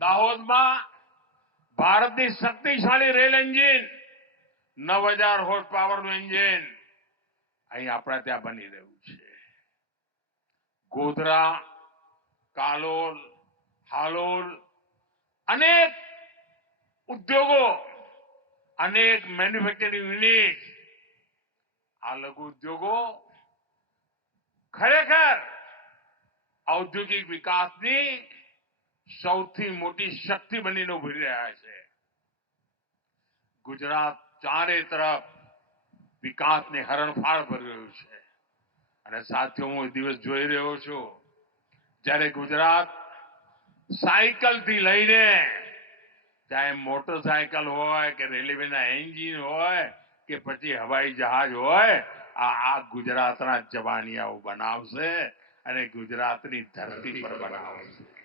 દાહોદમાં ભારતની શક્તિશાળી રેલ એન્જિન 9000 હોર્સ પાવરનું એન્જિન અહીં આપણા ત્યાં બની રહ્યું છે. ગોધરા, કાલોલ, હાલોલ અનેક ઉદ્યોગો, અનેક મેન્યુફેક્ચરિંગ યુનિટ, આ લઘુ ઉદ્યોગો ખરેખર ઔદ્યોગિક વિકાસની સૌથી મોટી શક્તિ બનીને ઉભરી રહ્યા છે. ગુજરાત ચારે તરફ વિકાસની હરણફાળ ભરી રહ્યું છે. અને સાથીઓ, હું એ દિવસ જોઈ રહ્યો છું જ્યારે ગુજરાત સાયકલથી લઈને ચાહે મોટરસાયકલ હોય કે રેલવેના એન્જિન હોય કે પછી હવાઈ જહાજ હોય, આ ગુજરાતના જવાનિયાઓ બનાવશે અને ગુજરાતની ધરતી પર બનાવશે.